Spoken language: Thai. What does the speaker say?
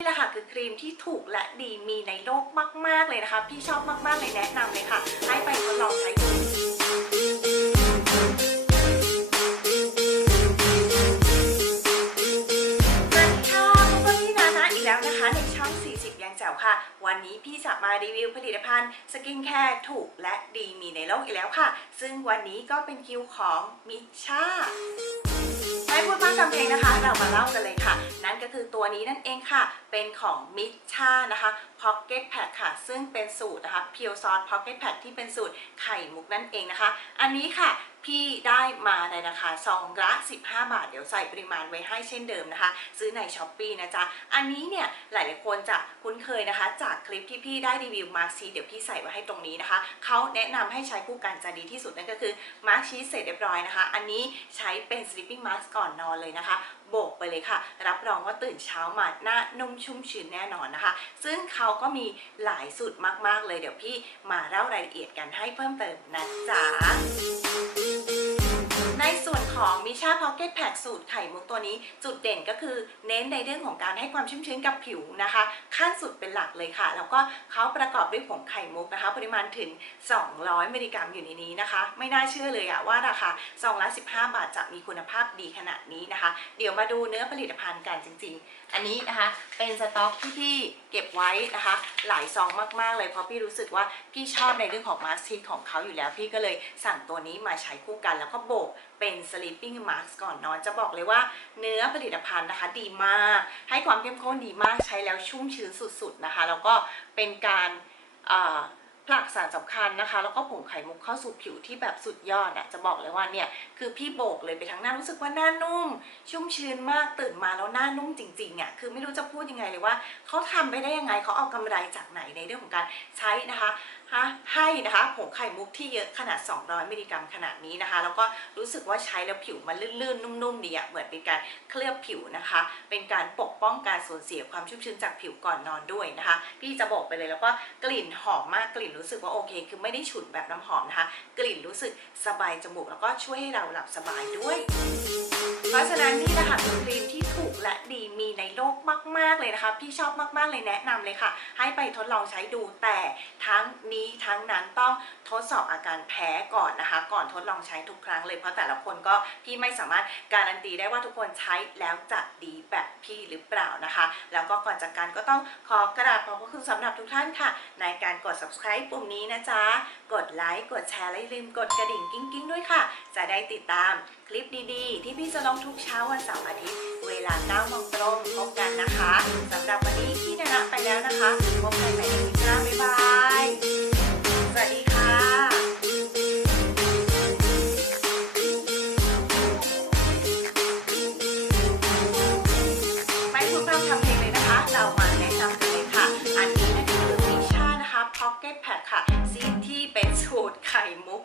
นี่แหละค่ะคือครีมที่ถูกและดีมีในโลกมาก ๆ เลยนะคะ พี่ชอบมาก ๆ เลยแนะนำเลยค่ะ ให้ไปทดลองใช้ดูสวัสดีค่ะพบกับพี่นานะอีกแล้วนะคะในช่อง 40 ยังแจ๋วค่ะ วันนี้พี่จะมารีวิวผลิตภัณฑ์สกินแคร์ถูกและดีมีในโลกอีกแล้วค่ะ ซึ่งวันนี้ก็เป็นคิวของมิชาไม่พูดพร่ำทำเพลงนะคะ เรามาเล่ากันเลยค่ะ นั่นก็คือตัวนี้นั่นเองค่ะ เป็นของมิชชานะคะพ็อกเก็ตแพค่ะ ซึ่งเป็นสูตรนะคะเพียวซอสพ็อกเก็ตแพคที่เป็นสูตรไข่มุกนั่นเองนะคะ อันนี้ค่ะพี่ได้มาในราคาซองละ15 บาท เดี๋ยวใส่ปริมาณไว้ให้เช่นเดิมนะคะ ซื้อใน s h อ p e e นะจ๊ะ อันนี้เนี่ยหลาย ๆ คนจะคุ้นเคยนะคะ จากคลิปที่พี่ได้รีวิวมาร์คชีเดี๋ยวพี่ใส่ไว้ให้ตรงนี้นะคะ เขาแนะนำให้ใช้คู่กันจะดีที่สุดนั่นก็คือมาร์คชีเสร็จเรียบร้อยนะคะ อันนี้ใช้เป็น sleeping mask ก่อนนอนเลยนะคะโบกไปเลยค่ะ รับรองว่าตื่นเช้ามาหน้านุ่มชุ่มชื้นแน่นอนนะคะ ซึ่งเขาก็มีหลายสูตรมาก ๆ เลยเดี๋ยวพี่มาเล่ารายละเอียดกันให้เพิ่มเติมนะจ๊ะ ในส่วนของมิชาพ็อกเก็ตแพ k สูตรไข่มุกตัวนี้ จุดเด่นก็คือเน้นในเรื่องของการให้ความชุ่มชื้นกับผิวนะคะ ขั้นสุดเป็นหลักเลยค่ะ แล้วก็เขาประกอบด้วยผงไข่มุกนะคะ ปริมาณถึง 200 มิลลิกรัมอยู่ในนี้นะคะ ไม่น่าเชื่อเลยอะว่าราคาซองละ15 บาทจะมีคุณภาพดีขนาดนี้นะคะ เดี๋ยวมาดูเนื้อผลิตภัณฑ์กันจริง ๆ อันนี้นะคะเป็นสต็อกที่พี่เก็บไว้นะคะ หลายซองมากๆเลยเพราะพี่รู้สึกว่าพี่ชอบในเรื่องของมาสก์ของเขาอยู่แล้ว พี่ก็เลยสั่งตัวนี้มาใช้คู่กันแล้วก็โบก เป็น sleeping mask ก่อนนอนจะบอกเลยว่าเนื้อผลิตภัณฑ์นะคะดีมาก ให้ความเข้มข้นดีมากใช้แล้วชุ่มชื้นสุดๆนะคะ แล้วก็เป็นการผลักสารสำคัญนะคะ แล้วก็ผงไข่มุกเข้าสู่ผิวที่แบบสุดยอดอะจะบอกเลยว่าเนี่ย คือพี่โบกเลยไปทั้งหน้ารู้สึกว่าหน้านุ่ม ชุ่มชื้นมากตื่นมาแล้วหน้านุ่มจริงๆอะคือไม่รู้จะพูดยังไงเลยว่าเขาทำไปได้ยังไงเขาเอากำไรจากไหนในเรื่องของการใช้นะคะ ให้นะคะผงไข่มุกที่เยอะขนาด 200 มิลลิกรัมขนาดนี้นะคะ แล้วก็รู้สึกว่าใช้แล้วผิวมันลื่นๆ นุ่มๆดีอะเหมือนเป็นการเคลือบผิวนะคะ เป็นการปกป้องการสูญเสียความชุ่มชื้นจากผิวก่อนนอนด้วยนะคะ พี่จะบอกไปเลยแล้วก็กลิ่นหอมมากกลิ่นรู้สึกว่าโอเค คือไม่ได้ฉุนแบบน้ำหอมนะคะ กลิ่นรู้สึกสบายจมูกแล้วก็ช่วยให้เราหลับสบายด้วย เพราะฉะนั้นนี่แหละคะคือครีมที่ถูก และดีมีในโลกมาก ๆ เลยนะคะ พี่ชอบมาก ๆ เลยแนะนำเลยค่ะ ให้ไปทดลองใช้ดูแต่ทั้งนี้ทั้งนั้นต้องทดสอบอาการแพ้ก่อนนะคะ ก่อนทดลองใช้ทุกครั้งเลยเพราะแต่ละคนก็พี่ไม่สามารถการันตีได้ว่าทุกคนใช้แล้วจะดีแบบพี่หรือเปล่านะคะ แล้วก็ก่อนจากกันก็ต้องขอกราบขอบพระคุณสำหรับทุกท่านค่ะ ในการกด subscribe ปุ่มนี้นะจ๊ะ กดไลค์กดแชร์และอย่าลืมกดกระดิ่งกิ้งๆด้วยค่ะ จะได้ติดตามคลิปดีๆ ที่พี่จะลงทุกเช้าวันเสาร์อาทิตย์เวลา9โมงตรงพบกันนะคะสำหรับวันนี้พี่นานะไปแล้วนะคะพบกันใหม่ในคลิปหน้าบ๊ายบายสวัสดีค่ะไม่พูดพร่ำทำเพลงเลยนะคะเรามาแนะนำกันเลยค่ะอันนี้นะคือมิชานะคะ Pocket Pack ค่ะซีที่เป็นสูตรไข่มุก